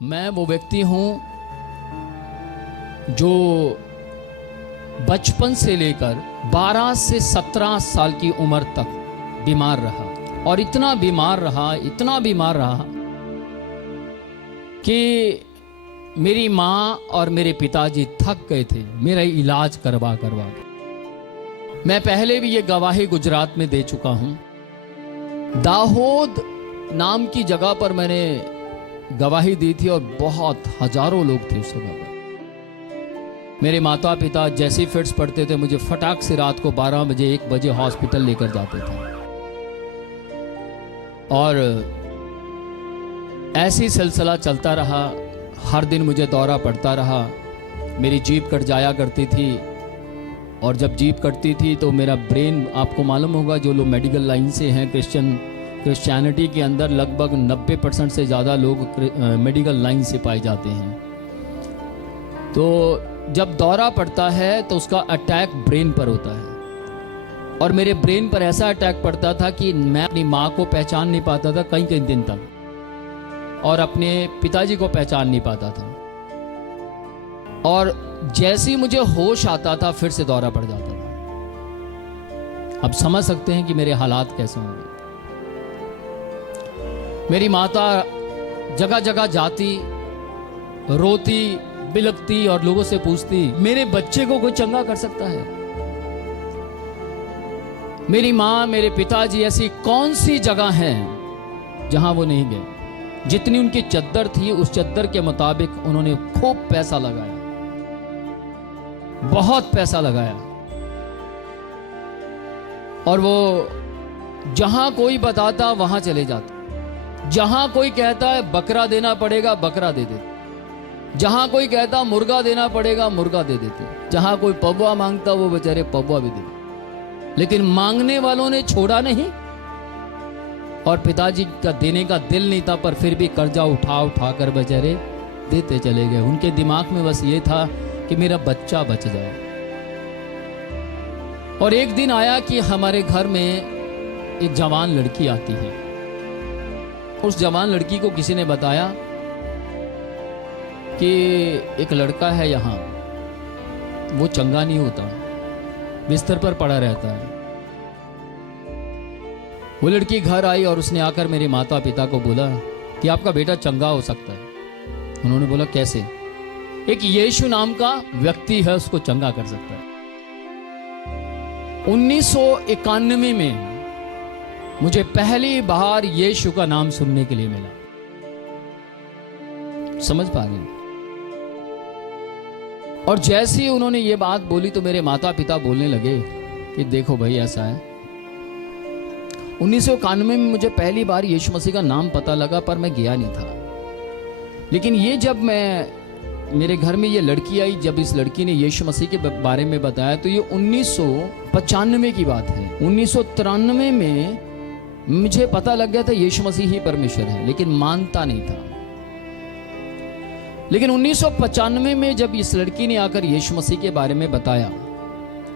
मैं वो व्यक्ति हूँ जो बचपन से लेकर 12 से 17 साल की उम्र तक बीमार रहा और इतना बीमार रहा कि मेरी माँ और मेरे पिताजी थक गए थे मेरा इलाज करवा करवा के। मैं पहले भी ये गवाही गुजरात में दे चुका हूँ। दाहोद नाम की जगह पर मैंने गवाही दी थी और बहुत हजारों लोग थे उस जगह पर। मेरे माता पिता जैसे फिट्स पड़ते थे मुझे फटाक से रात को 12 बजे 1 बजे हॉस्पिटल लेकर जाते थे और ऐसी सिलसिला चलता रहा। हर दिन मुझे दौरा पड़ता रहा। मेरी जीभ कट जाया करती थी और जब जीभ कटती थी तो मेरा ब्रेन, आपको मालूम होगा जो लोग मेडिकल लाइन से हैं, क्रिश्चियनिटी के अंदर लगभग 90% से ज़्यादा लोग मेडिकल लाइन से पाए जाते हैं। तो जब दौरा पड़ता है तो उसका अटैक ब्रेन पर होता है और मेरे ब्रेन पर ऐसा अटैक पड़ता था कि मैं अपनी माँ को पहचान नहीं पाता था कई कई दिन तक और अपने पिताजी को पहचान नहीं पाता था। और जैसे ही मुझे होश आता था फिर से दौरा पड़ जाता था। अब समझ सकते हैं कि मेरे हालात कैसे होंगे। मेरी माता जगह जगह जाती, रोती, बिलखती और लोगों से पूछती मेरे बच्चे को कोई चंगा कर सकता है। मेरी माँ, मेरे पिताजी ऐसी कौन सी जगह है जहां वो नहीं गए। जितनी उनकी चद्दर थी उस चद्दर के मुताबिक उन्होंने खूब पैसा लगाया, बहुत पैसा लगाया। और वो जहां कोई बताता वहां चले जाते। जहां कोई कहता है बकरा देना पड़ेगा, बकरा दे देते। जहां कोई कहता मुर्गा देना पड़ेगा, मुर्गा दे देते। जहां कोई पबुआ मांगता वो बेचारे पबुआ भी देते। लेकिन मांगने वालों ने छोड़ा नहीं और पिताजी का देने का दिल नहीं था, पर फिर भी कर्जा उठा उठा कर बेचारे देते चले गए। उनके दिमाग में बस ये था कि मेरा बच्चा बच जाए। और एक दिन आया कि हमारे घर में एक जवान लड़की आती है। उस जवान लड़की को किसी ने बताया कि एक लड़का है यहाँ, वो चंगा नहीं होता, बिस्तर पर पड़ा रहता है। वो लड़की घर आई और उसने आकर मेरे माता पिता को बोला कि आपका बेटा चंगा हो सकता है। उन्होंने बोला कैसे? एक यीशु नाम का व्यक्ति है, उसको चंगा कर सकता है। 1991 में मुझे पहली बार यीशु का नाम सुनने के लिए मिला। समझ पा रहे हैं? और जैसे ही उन्होंने ये बात बोली तो मेरे माता पिता बोलने लगे कि देखो भाई ऐसा है। 1991 में मुझे पहली बार यीशु मसीह का नाम पता लगा, पर मैं गया नहीं था। लेकिन ये जब मेरे घर में ये लड़की आई, जब इस लड़की ने यीशु मसीह के बारे में बताया तो ये 1995 की बात है। 1993 में मुझे पता लग गया था यीशु मसीह ही परमेश्वर है, लेकिन मानता नहीं था। लेकिन 1995 में जब इस लड़की ने आकर यीशु मसीह के बारे में बताया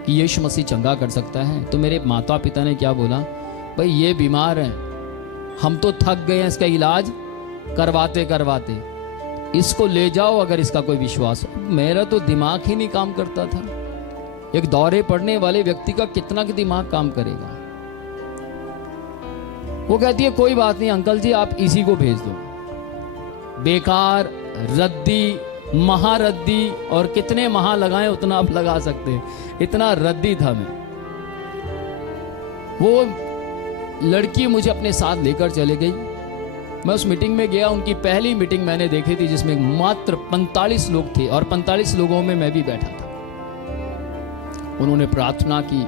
कि यीशु मसीह चंगा कर सकता है, तो मेरे माता पिता ने क्या बोला, भाई ये बीमार है, हम तो थक गए हैं इसका इलाज करवाते करवाते, इसको ले जाओ अगर इसका कोई विश्वास हो। मेरा तो दिमाग ही नहीं काम करता था। एक दौरे पड़ने वाले व्यक्ति का कितना कि दिमाग काम करेगा। वो कहती है कोई बात नहीं अंकल जी, आप इसी को भेज दो। बेकार, रद्दी, महारद्दी, और कितने महा लगाएं उतना आप लगा सकते हैं, इतना रद्दी था मैं। वो लड़की मुझे अपने साथ लेकर चले गई। मैं उस मीटिंग में गया। उनकी पहली मीटिंग मैंने देखी थी जिसमें मात्र 45 लोग थे और 45 लोगों में मैं भी बैठा था। उन्होंने प्रार्थना की।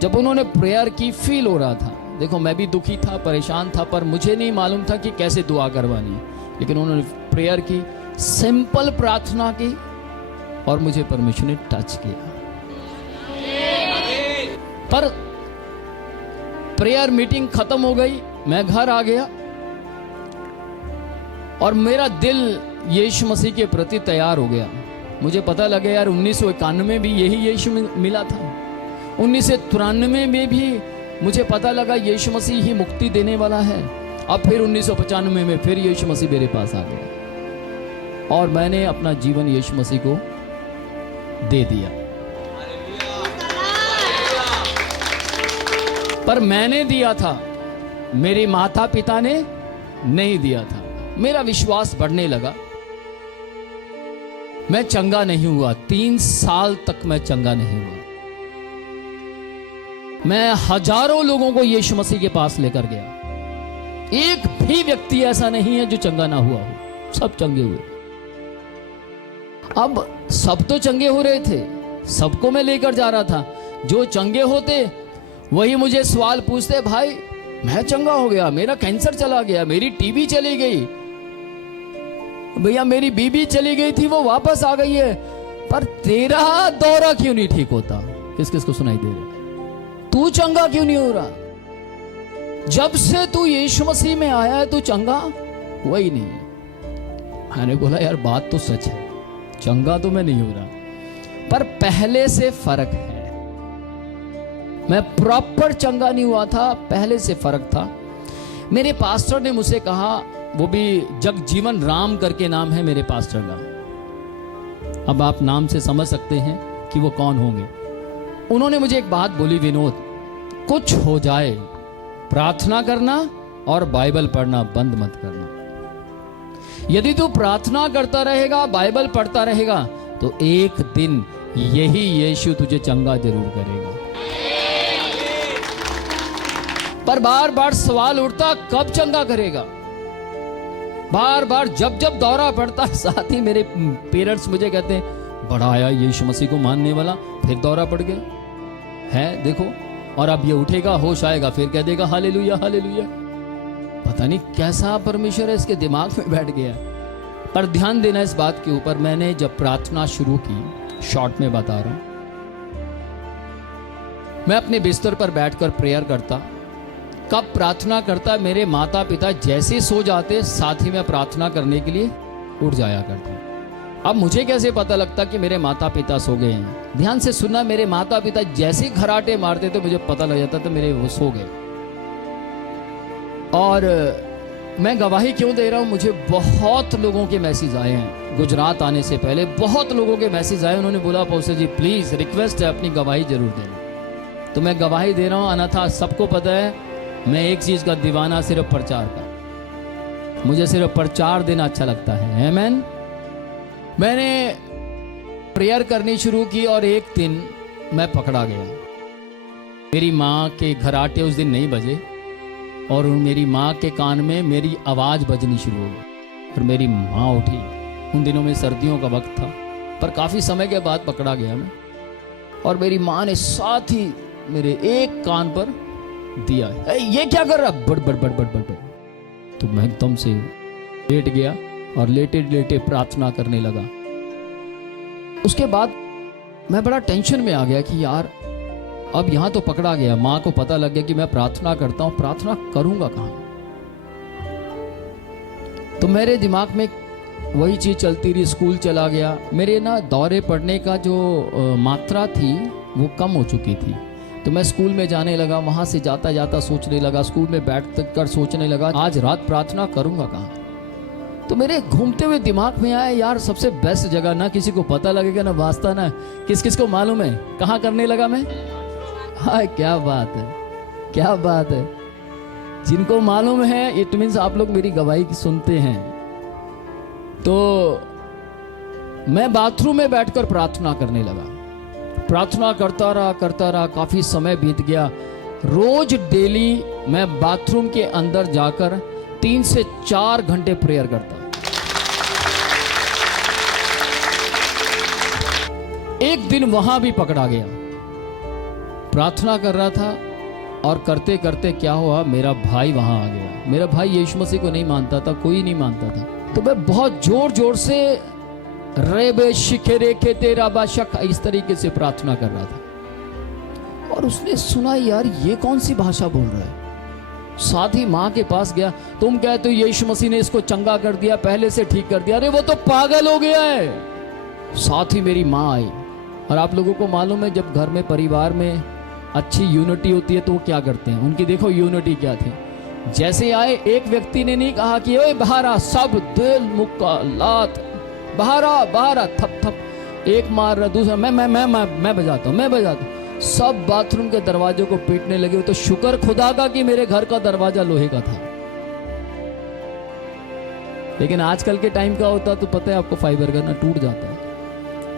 जब उन्होंने प्रेयर की, फील हो रहा था, देखो मैं भी दुखी था, परेशान था, पर मुझे नहीं मालूम था कि कैसे दुआ करवानी। लेकिन उन्होंने प्रेयर की, सिंपल प्रार्थना की और मुझे परमेश्वर ने टच किया। पर प्रेयर मीटिंग खत्म हो गई, मैं घर आ गया और मेरा दिल यीशु मसीह के प्रति तैयार हो गया। मुझे पता लगा यार 1991 में भी यही यीशु मिला था, 1993 में भी मुझे पता लगा यीशु मसीह ही मुक्ति देने वाला है। अब फिर 1995 में फिर यीशु मसीह मेरे पास आ गया। और मैंने अपना जीवन यीशु मसीह को दे दिया। पर मैंने दिया था, मेरे माता पिता ने नहीं दिया था। मेरा विश्वास बढ़ने लगा। मैं चंगा नहीं हुआ, 3 साल तक मैं चंगा नहीं हुआ। मैं हजारों लोगों को यीशु मसीह के पास लेकर गया, एक भी व्यक्ति ऐसा नहीं है जो चंगा ना हुआ हो, सब चंगे हुए। अब सब तो चंगे हो रहे थे, सबको मैं लेकर जा रहा था। जो चंगे होते वही मुझे सवाल पूछते, भाई मैं चंगा हो गया, मेरा कैंसर चला गया, मेरी टीबी चली गई, भैया मेरी बीबी चली गई थी वो वापस आ गई है, पर तेरा दौरा क्यों नहीं ठीक होता? किस किस को सुनाई दे रहा? तू चंगा क्यों नहीं हो रहा? जब से तू यीशु मसीह में आया है तू चंगा हुआ ही नहीं है। मैंने बोला यार बात तो सच है, चंगा तो मैं नहीं हो रहा, पर पहले से फर्क है। मैं प्रॉपर चंगा नहीं हुआ था, पहले से फर्क था। मेरे पास्टर ने मुझसे कहा, वो भी जगजीवन राम करके नाम है मेरे पास्टर का, अब आप नाम से समझ सकते हैं कि वो कौन होंगे। उन्होंने मुझे एक बात बोली, विनोद कुछ हो जाए प्रार्थना करना और बाइबल पढ़ना बंद मत करना। यदि तू प्रार्थना करता रहेगा, बाइबल पढ़ता रहेगा, तो एक दिन यही यीशु तुझे चंगा जरूर करेगा। पर बार बार सवाल उठता, कब चंगा करेगा? बार बार जब जब दौरा पड़ता, साथ ही मेरे पेरेंट्स मुझे कहते हैं, बड़ा आया यीशु मसीह को मानने वाला, फिर दौरा पड़ गया है देखो, और अब ये उठेगा, होश आएगा, फिर कह देगा हालेलुया हालेलुया। पता नहीं कैसा परमेश्वर है, इसके दिमाग में बैठ गया। पर ध्यान देना इस बात के ऊपर, मैंने जब प्रार्थना शुरू की, शॉर्ट में बता रहा हूं, मैं अपने बिस्तर पर बैठकर प्रेयर करता। कब प्रार्थना करता? मेरे माता पिता जैसे सो जाते, साथ ही मैं प्रार्थना करने के लिए उठ जाया करता। अब मुझे कैसे पता लगता कि मेरे माता पिता सो गए हैं? ध्यान से सुनना, मेरे माता पिता जैसे घराटे मारते थे मुझे पता लग जाता था मेरे वो सो गए। और मैं गवाही क्यों दे रहा हूं, मुझे बहुत लोगों के मैसेज आए हैं। गुजरात आने से पहले बहुत लोगों के मैसेज आए, उन्होंने बोला पौसे जी प्लीज रिक्वेस्ट है अपनी गवाही जरूर देना। तो मैं गवाही दे रहा हूं, अन्यथा सबको पता है मैं एक चीज का दीवाना, सिर्फ प्रचार का। मुझे सिर्फ प्रचार देना अच्छा लगता है। आमीन। मैंने प्रेयर करनी शुरू की और एक दिन मैं पकड़ा गया। मेरी माँ के घराटे उस दिन नहीं बजे और मेरी माँ के कान में मेरी आवाज बजनी शुरू हो गई और मेरी माँ उठी। उन दिनों में सर्दियों का वक्त था, पर काफी समय के बाद पकड़ा गया मैं, और मेरी माँ ने साथ ही मेरे एक कान पर दिया, ये क्या कर रहा, बड़ बड़ बड़ बड़ बड़ बड़। तो मैं एकदम से लेट गया और लेटे लेटे प्रार्थना करने लगा। उसके बाद मैं बड़ा टेंशन में आ गया कि यार अब यहां तो पकड़ा गया, माँ को पता लग गया कि मैं प्रार्थना करता हूं, प्रार्थना करूंगा कहां? तो मेरे दिमाग में वही चीज चलती रही। स्कूल चला गया, मेरे ना दौरे पड़ने का जो मात्रा थी वो कम हो चुकी थी। तो मैं स्कूल में जाने लगा, वहां से जाता जाता सोचने लगा, स्कूल में बैठ कर सोचने लगा आज रात प्रार्थना करूंगा कहाँ। तो मेरे घूमते हुए दिमाग में आया यार सबसे बेस्ट जगह, ना किसी को पता लगेगा ना वास्ता, ना किस किस को मालूम है, कहाँ करने लगा मैं। हाय क्या बात है, क्या बात है। जिनको मालूम है इट मीन्स आप लोग मेरी गवाही सुनते हैं। तो मैं बाथरूम में बैठकर प्रार्थना करने लगा, प्रार्थना करता रहा, काफी समय बीत गया। रोज डेली मैं बाथरूम के अंदर जाकर 3 से 4 घंटे प्रेयर करता। एक दिन वहां भी पकड़ा गया, प्रार्थना कर रहा था और करते करते क्या हुआ, मेरा भाई वहां आ गया। मेरा भाई यीशु मसीह को नहीं मानता था, कोई नहीं मानता था। तो मैं बहुत जोर जोर से रेबे शिखरे के तेरा बाशक इस तरीके से प्रार्थना कर रहा था। और उसने सुना यार ये कौन सी भाषा बोल रहा है। साथ ही माँ के पास गया, तुम कहते हो यीशु मसीह ने इसको चंगा कर दिया, पहले से ठीक कर दिया, अरे वो तो पागल हो गया है। साथ ही मेरी माँ आई। और आप लोगों को मालूम है जब घर में परिवार में अच्छी यूनिटी होती है तो वो क्या करते हैं, उनकी देखो यूनिटी क्या थी। जैसे आए एक व्यक्ति ने नहीं कहा कि ओए बाहर आ, सब दिल मुक्का लात बाहर आ, बाहर आ, थप थप, एक मार रहा, दूसरा मैं बजाता हूँ, मैं बजाता हूँ। सब बाथरूम के दरवाजे को पीटने लगे। तो शुक्र खुदा का कि मेरे घर का दरवाजा लोहे का था। लेकिन आजकल के टाइम का होता तो पता है आपको, फाइबर का ना टूट जाता है।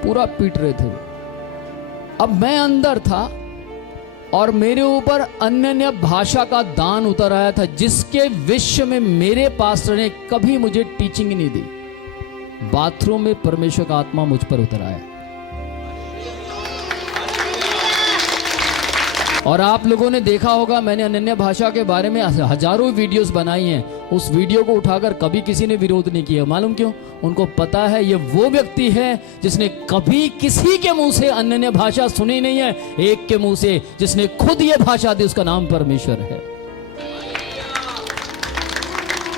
पूरा पीट रहे थे वो। अब मैं अंदर था और मेरे ऊपर अन्य भाषा का दान उतर आया था, जिसके विषय में मेरे पास्टर ने कभी मुझे टीचिंग नहीं दी। बाथरूम में परमेश्वर का आत्मा मुझ पर उतर आया। और आप लोगों ने देखा होगा, मैंने अन्य भाषा के बारे में हजारों वीडियोस बनाई हैं। उस वीडियो को उठाकर कभी किसी ने विरोध नहीं किया। मालूम क्यों? उनको पता है ये वो व्यक्ति है जिसने कभी किसी के मुंह से अन्य भाषा सुनी नहीं है, एक के मुंह से जिसने खुद ये भाषा दी, उसका नाम परमेश्वर है।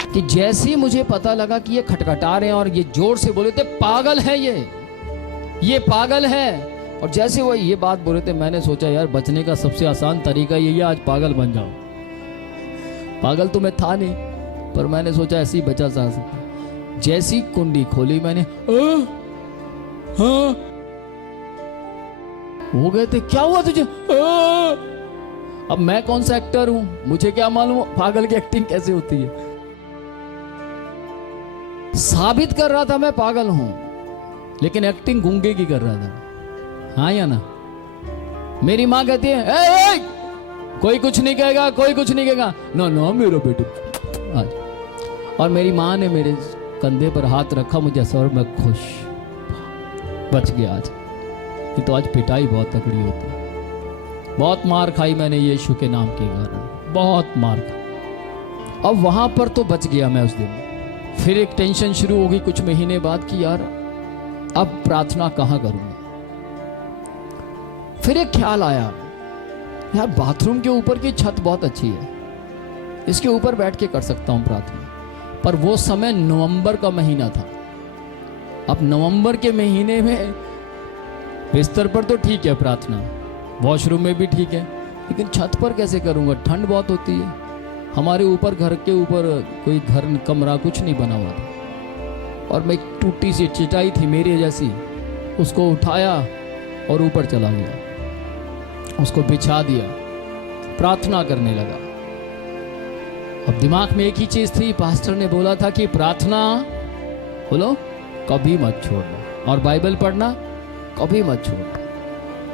कि जैसे ही मुझे पता लगा कि ये खटखटा रहे हैं और ये जोर से बोले थे, पागल है ये पागल है। और जैसे वो ये बात बोले थे, मैंने सोचा यार बचने का सबसे आसान तरीका यही है, आज पागल बन जाओ। पागल तो मैं था नहीं, पर मैंने सोचा ऐसे ही बचा जा सकता। जैसी कुंडी खोली मैंने, हाँ हो गए थे। क्या हुआ तुझे? अब मैं कौन सा एक्टर हूं, मुझे क्या मालूम पागल की एक्टिंग कैसे होती है। साबित कर रहा था मैं पागल हूं, लेकिन एक्टिंग गूंगे की कर रहा था। हाँ या ना? मेरी माँ कहती है ए, ए, कोई कुछ नहीं कहेगा, कोई कुछ नहीं कहेगा। नो नो मेरा बेटे आज। और मेरी माँ ने मेरे कंधे पर हाथ रखा मुझे, और मैं खुश, बच गया आज। ये तो आज पिटाई बहुत तकड़ी होती। बहुत मार खाई मैंने यीशु के नाम के कारण, बहुत मार खाई। अब वहां पर तो बच गया मैं उस दिन। फिर एक टेंशन शुरू होगी कुछ महीने बाद कि यार अब प्रार्थना कहाँ करूंगा। फिर एक ख्याल आया, यार बाथरूम के ऊपर की छत बहुत अच्छी है, इसके ऊपर बैठ के कर सकता हूं प्रार्थना। पर वो समय नवंबर का महीना था। अब नवंबर के महीने में बिस्तर पर तो ठीक है प्रार्थना, वॉशरूम में भी ठीक है, लेकिन छत पर कैसे करूंगा? ठंड बहुत होती है। हमारे ऊपर घर के ऊपर कोई घर कमरा कुछ नहीं बना हुआ था, और मैं एक टूटी सी चटाई थी मेरे जैसी, उसको उठाया और ऊपर चला गया, उसको बिछा दिया, प्रार्थना करने लगा। अब दिमाग में एक ही चीज थी, पास्टर ने बोला था कि प्रार्थना बोलो कभी मत छोड़ना, और बाइबल पढ़ना कभी मत छोड़ना।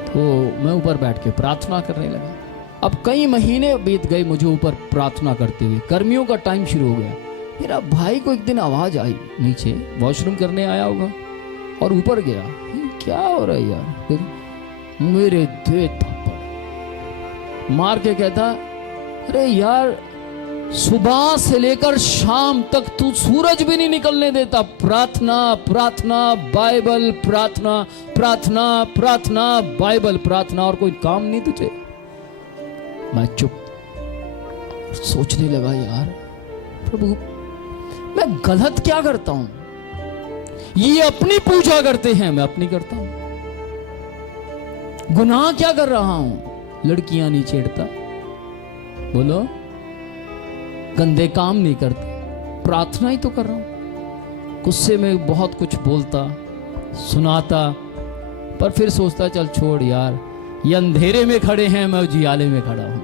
तो मैं ऊपर बैठ के प्रार्थना करने लगा। अब कई महीने बीत गए मुझे ऊपर प्रार्थना करते हुए। गर्मियों का टाइम शुरू हो गया। मेरा भाई को एक दिन आवाज आई, नीचे वॉशरूम करने आया होगा और ऊपर गया। क्या हो रहा है यार? मेरे दे थप्पड़ मार के कहता, अरे यार सुबह से लेकर शाम तक तू सूरज भी नहीं निकलने देता, प्रार्थना प्रार्थना बाइबल, प्रार्थना प्रार्थना प्रार्थना बाइबल, प्रार्थना, और कोई काम नहीं तुझे। मैं चुप सोचने लगा, यार प्रभु मैं गलत क्या करता हूं? ये अपनी पूजा करते हैं, मैं अपनी करता हूं। गुनाह क्या कर रहा हूं? लड़कियां नहीं छेड़ता, बोलो गंदे काम नहीं करता, प्रार्थना ही तो कर रहा हूं। गुस्से में बहुत कुछ बोलता सुनाता, पर फिर सोचता चल छोड़ यार, ये अंधेरे में खड़े हैं, मैं उजियाले में खड़ा हूं।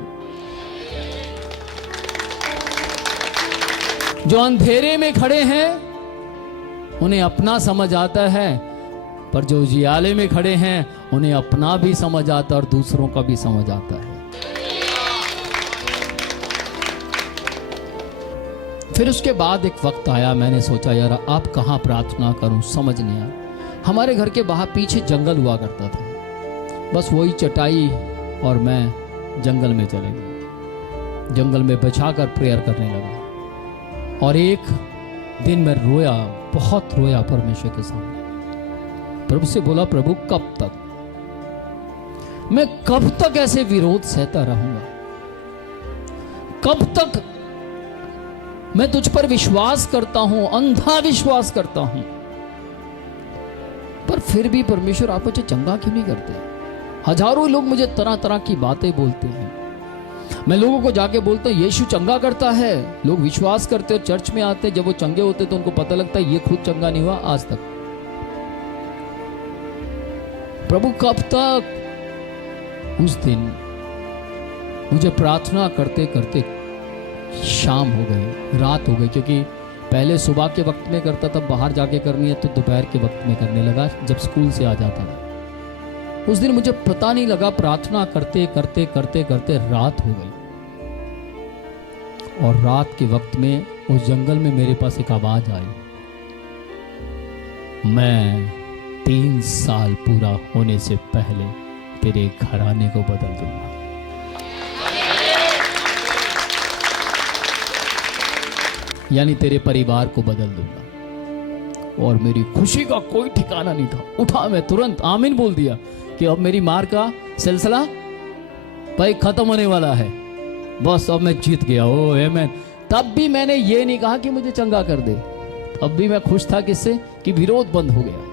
जो अंधेरे में खड़े हैं उन्हें अपना समझ आता है, पर जो उजियाले में खड़े हैं उन्हें अपना भी समझ आता और दूसरों का भी समझ आता है। फिर उसके बाद एक वक्त आया, मैंने सोचा यार आप कहाँ प्रार्थना करूं, समझ नहीं आया। हमारे घर के बाहर पीछे जंगल हुआ करता था, बस वही चटाई और मैं जंगल में चले गए। जंगल में बचाकर प्रेयर करने लगा। और एक दिन मैं रोया, बहुत रोया परमेश्वर के सामने। प्रभु से बोला, प्रभु कब तक, मैं कब तक ऐसे विरोध सहता रहूंगा? कब तक मैं तुझ पर विश्वास करता हूं, अंधा विश्वास करता हूं, पर फिर भी परमेश्वर आप मुझे चंगा क्यों नहीं करते? हजारों लोग मुझे तरह तरह की बातें बोलते हैं। मैं लोगों को जाके बोलता हूं यीशु चंगा करता है, लोग विश्वास करते और चर्च में आते, जब वो चंगे होते तो उनको पता लगता है ये खुद चंगा नहीं हुआ आज तक। प्रभु कब तक? उस दिन मुझे प्रार्थना करते करते शाम हो गई, रात हो गई, क्योंकि पहले सुबह के वक्त में करता था, बाहर जाके करनी है तो दोपहर के वक्त में करने लगा जब स्कूल से आ जाता था। उस दिन मुझे पता नहीं लगा, प्रार्थना करते करते करते करते रात हो गई। और रात के वक्त में उस जंगल में मेरे पास एक आवाज आई, मैं 3 साल पूरा होने से पहले तेरे घराने को बदल दूंगा। यानी तेरे परिवार को बदल दूंगा। और मेरी खुशी का कोई ठिकाना नहीं था। उठा, मैं तुरंत आमीन बोल दिया कि अब मेरी मार का सिलसिला भाई खत्म होने वाला है, बस अब मैं जीत गया। ओ आमीन। तब भी मैंने ये नहीं कहा कि मुझे चंगा कर दे, तब भी मैं खुश था किससे, कि विरोध बंद हो गया।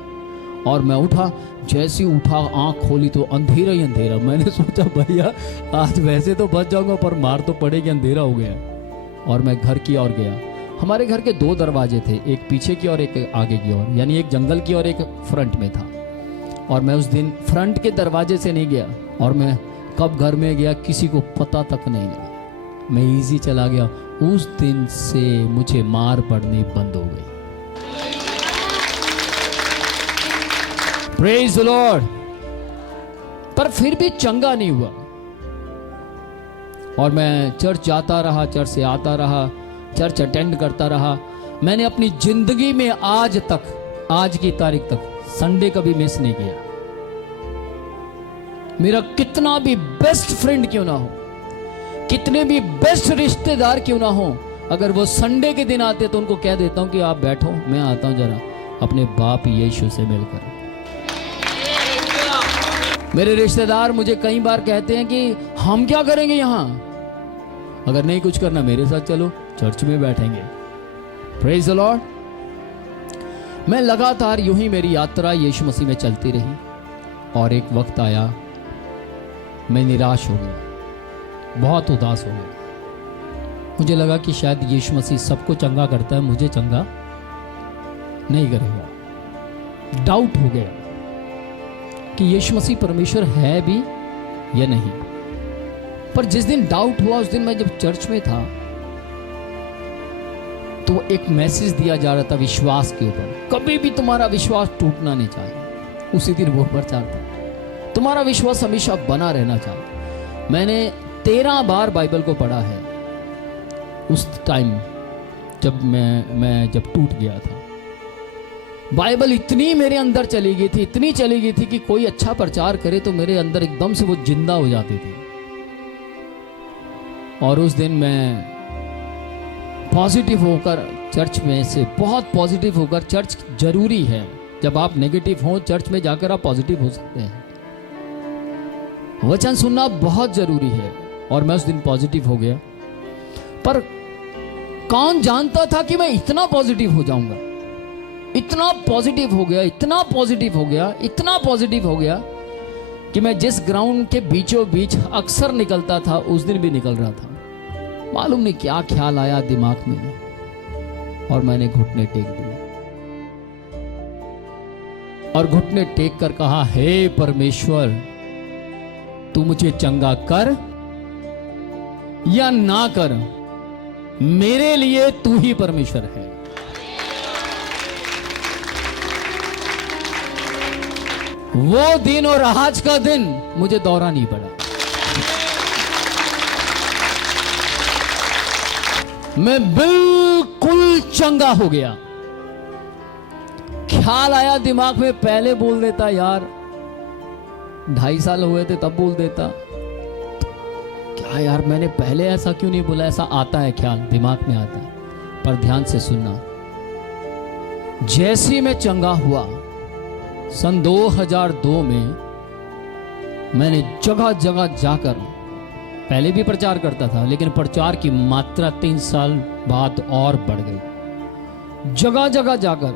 और मैं उठा, जैसे उठा आंख खोली तो अंधेरा ही अंधेरा। मैंने सोचा भैया आज वैसे तो बच जाऊंगा पर मार तो पड़ेगी, अंधेरा हो गया। और मैं घर की ओर गया। हमारे घर के 2 दरवाजे थे, एक पीछे की और एक आगे की ओर, यानी एक जंगल की और एक फ्रंट में था। और मैं उस दिन फ्रंट के दरवाजे से नहीं गया, और मैं कब घर में गया किसी को पता तक नहीं लगा। मैं इजी चला गया। उस दिन से मुझे मार पड़नी बंद हो गई। Praise the Lord. पर फिर भी चंगा नहीं हुआ। और मैं चर्च जाता रहा, चर्च से आता रहा, चर्च अटेंड करता रहा। मैंने अपनी जिंदगी में आज तक, आज की तारीख तक संडे कभी मिस नहीं किया। मेरा कितना भी बेस्ट फ्रेंड क्यों ना हो, कितने भी बेस्ट रिश्तेदार क्यों ना हो, अगर वो संडे के दिन आते तो उनको कह देता हूं कि आप बैठो, मैं आता हूं जरा अपने बाप यीशु से मिलकर। मेरे रिश्तेदार मुझे कई बार कहते हैं कि हम क्या करेंगे यहां, अगर नहीं कुछ करना मेरे साथ चलो, चर्च में बैठेंगे। Praise the Lord. मैं लगातार यूं ही मेरी यात्रा यीशु मसीह में चलती रही। और एक वक्त आया, मैं निराश हो गया, बहुत उदास हो गया। मुझे लगा कि शायद यीशु मसीह सबको चंगा करता है, मुझे चंगा नहीं करेगा। डाउट हो गया कि यीशु मसीह परमेश्वर है भी या नहीं। पर जिस दिन डाउट हुआ, उस दिन मैं जब चर्च में था तो एक मैसेज दिया जा रहा था विश्वास के ऊपर। कभी भी तुम्हारा विश्वास टूटना नहीं चाहिए। उसी दिन वो प्रचार था, तुम्हारा विश्वास हमेशा बना रहना चाहिए। मैंने 13 बार बाइबल को पढ़ा है उस टाइम जब मैं जब टूट गया था। बाइबल इतनी मेरे अंदर चली गई थी, इतनी चली गई थी कि कोई अच्छा प्रचार करे तो मेरे अंदर एकदम से वो जिंदा हो जाती थी। और उस दिन मैं पॉजिटिव होकर चर्च में से, बहुत पॉजिटिव होकर, चर्च जरूरी है। जब आप नेगेटिव हो चर्च में जाकर आप पॉजिटिव हो सकते हैं। वचन सुनना बहुत जरूरी है। और मैं उस दिन पॉजिटिव हो गया। पर कौन जानता था कि मैं इतना पॉजिटिव हो जाऊंगा। इतना पॉजिटिव हो गया, इतना पॉजिटिव हो गया, इतना पॉजिटिव हो गया कि मैं जिस ग्राउंड के बीचों बीच अक्सर निकलता था उस दिन भी निकल रहा था। मालूम नहीं क्या ख्याल आया दिमाग में, और मैंने घुटने टेक दिए और घुटने टेक कर कहा, हे परमेश्वर, तू मुझे चंगा कर या ना कर, मेरे लिए तू ही परमेश्वर है। वो दिन और आज का दिन मुझे दौरा नहीं पड़ा। मैं बिल्कुल चंगा हो गया। ख्याल आया दिमाग में, पहले बोल देता यार, 2.5 साल हुए थे तब बोल देता, क्या यार मैंने पहले ऐसा क्यों नहीं बोला। ऐसा आता है ख्याल, दिमाग में आता है। पर ध्यान से सुनना, जैसे मैं चंगा हुआ सन 2002 में, मैंने जगह जगह जाकर, पहले भी प्रचार करता था लेकिन प्रचार की मात्रा 3 साल बाद और बढ़ गई। जगह जगह जाकर,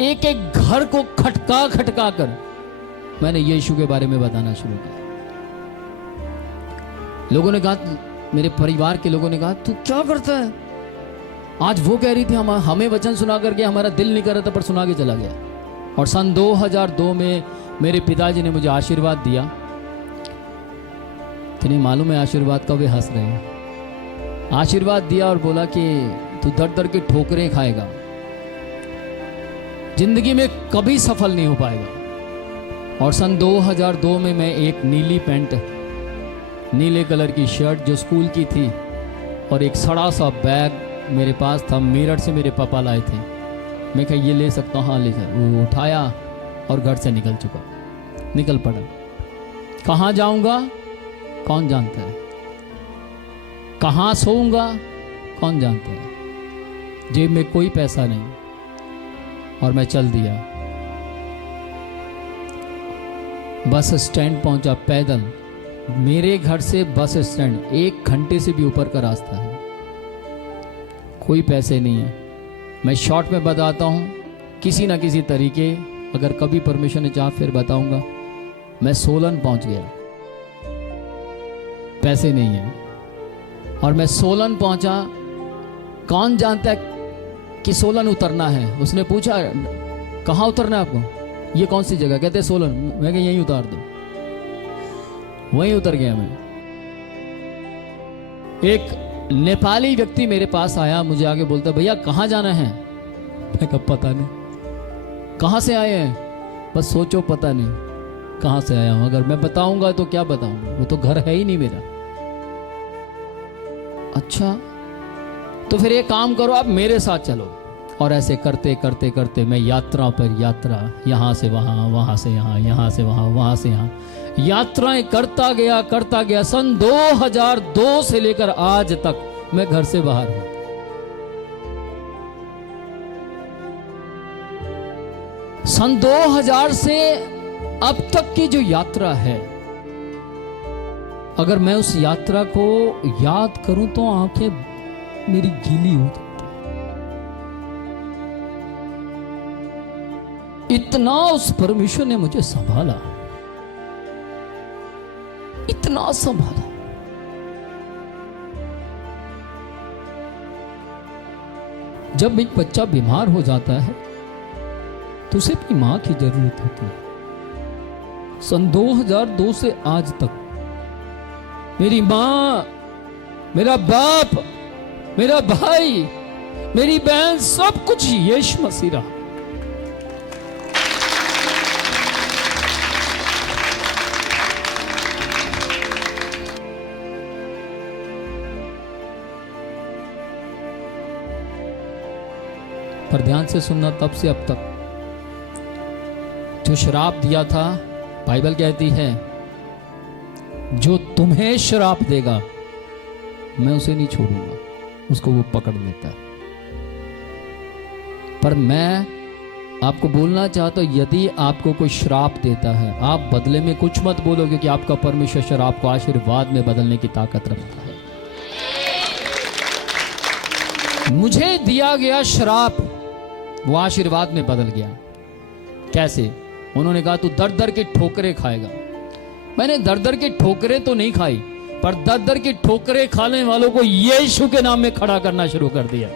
एक एक घर को खटका खटका कर मैंने यीशु के बारे में बताना शुरू किया। लोगों ने कहा, मेरे परिवार के लोगों ने कहा, तू क्या करता है। आज वो कह रही थी हमें वचन सुना करके हमारा दिल नहीं कर रहा था, पर सुना के चला गया। और सन 2002 में मेरे पिताजी ने मुझे आशीर्वाद दिया। तुम्हें मालूम है आशीर्वाद का? वे हंस रहे हैं। आशीर्वाद दिया और बोला कि तू दर दर की ठोकरें खाएगा, जिंदगी में कभी सफल नहीं हो पाएगा। और सन 2002 में मैं एक नीली पैंट, नीले कलर की शर्ट जो स्कूल की थी, और एक सड़ा सा बैग मेरे पास था, मेरठ से मेरे पापा लाए थे। मैं कहा ये ले सकता हूँ? हाँ ले जा। वो उठाया और घर से निकल पड़ा। कहाँ जाऊंगा कौन जानता है, कहाँ सोऊंगा कौन जानता है। जेब में कोई पैसा नहीं और मैं चल दिया। बस स्टैंड पहुंचा पैदल। मेरे घर से बस स्टैंड 1 घंटे से भी ऊपर का रास्ता है। कोई पैसे नहीं है। मैं शॉर्ट में बताता हूँ, किसी ना किसी तरीके, अगर कभी परमिशन चाह फिर बताऊंगा। मैं सोलन पहुंच गया, पैसे नहीं है। और मैं सोलन पहुंचा। कौन जानता है कि सोलन उतरना है? उसने पूछा कहाँ उतरना है आपको? ये कौन सी जगह? कहते सोलन। मैं कहा यहीं उतार दो। वहीं उतर गया मैं। एक नेपाली व्यक्ति मेरे पास आया, मुझे आगे बोलता भैया कहाँ जाना है? मैं कहा पता नहीं। कहाँ से आए हैं? बस सोचो पता नहीं कहाँ से आया हूं। अगर मैं बताऊंगा तो क्या बताऊंगा, वो तो घर है ही नहीं मेरा। अच्छा तो फिर एक काम करो, आप मेरे साथ चलो। और ऐसे करते करते करते मैं यात्रा पर यात्रा, यहाँ से वहाँ, वहाँ से यहाँ, यहाँ से वहाँ, वहाँ से यहाँ, यात्राएं करता गया। सन 2002 से लेकर आज तक मैं घर से बाहर हूं। सन 2000 से अब तक की जो यात्रा है, अगर मैं उस यात्रा को याद करूं तो आंखें मेरी गीली हो जाती। इतना उस परमेश्वर ने मुझे संभाला, इतना संभाला। जब एक बच्चा बीमार हो जाता है तो उसे अपनी मां की जरूरत होती है। सन 2002 से आज तक मेरी मां, मेरा बाप, मेरा भाई, मेरी बहन, सब कुछ यीशु मसीह रहा। पर ध्यान से सुनना, तब से अब तक जो श्राप दिया था, बाइबल कहती है जो तुम्हें श्राप देगा मैं उसे नहीं छोड़ूंगा, उसको वो पकड़ लेता है। पर मैं आपको बोलना चाहता हूं, यदि आपको कोई श्राप देता है, आप बदले में कुछ मत बोलो, क्योंकि आपका परमेश्वर श्राप को आशीर्वाद में बदलने की ताकत रखता है। मुझे दिया गया श्राप वो आशीर्वाद में बदल गया। कैसे? उन्होंने कहा तू दर दर की ठोकरें खाएगा। मैंने दर दर की ठोकरें तो नहीं खाई, पर दर दर की ठोकरें खाने वालों को यीशु के नाम में खड़ा करना शुरू कर दिया।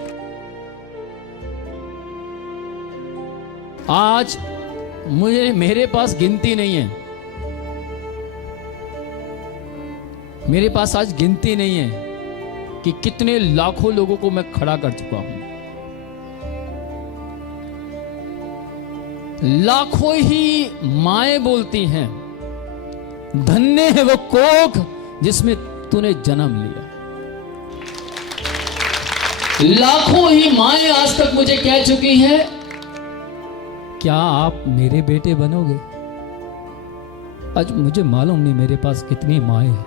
आज मेरे पास गिनती नहीं है, मेरे पास आज गिनती नहीं है कि कितने लाखों लोगों को मैं खड़ा कर चुका हूं। लाखों ही माएं बोलती हैं धन्य है वो कोख जिसमें तूने जन्म लिया। लाखों ही माएं आज तक मुझे कह चुकी हैं क्या आप मेरे बेटे बनोगे? आज मुझे मालूम नहीं मेरे पास कितनी माएं हैं,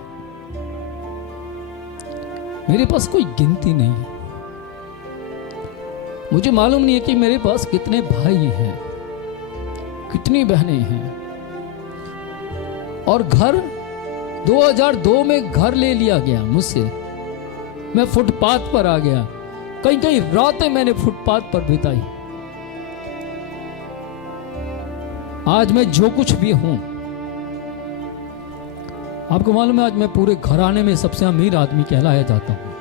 मेरे पास कोई गिनती नहीं है। मुझे मालूम नहीं है कि मेरे पास कितने भाई हैं, कितनी बहनें हैं। और घर 2002 में घर ले लिया गया मुझसे। मैं फुटपाथ पर आ गया, कई कई रातें मैंने फुटपाथ पर बिताई। आज मैं जो कुछ भी हूं, आपको मालूम है आज मैं पूरे घराने में सबसे अमीर आदमी कहलाया जाता हूं।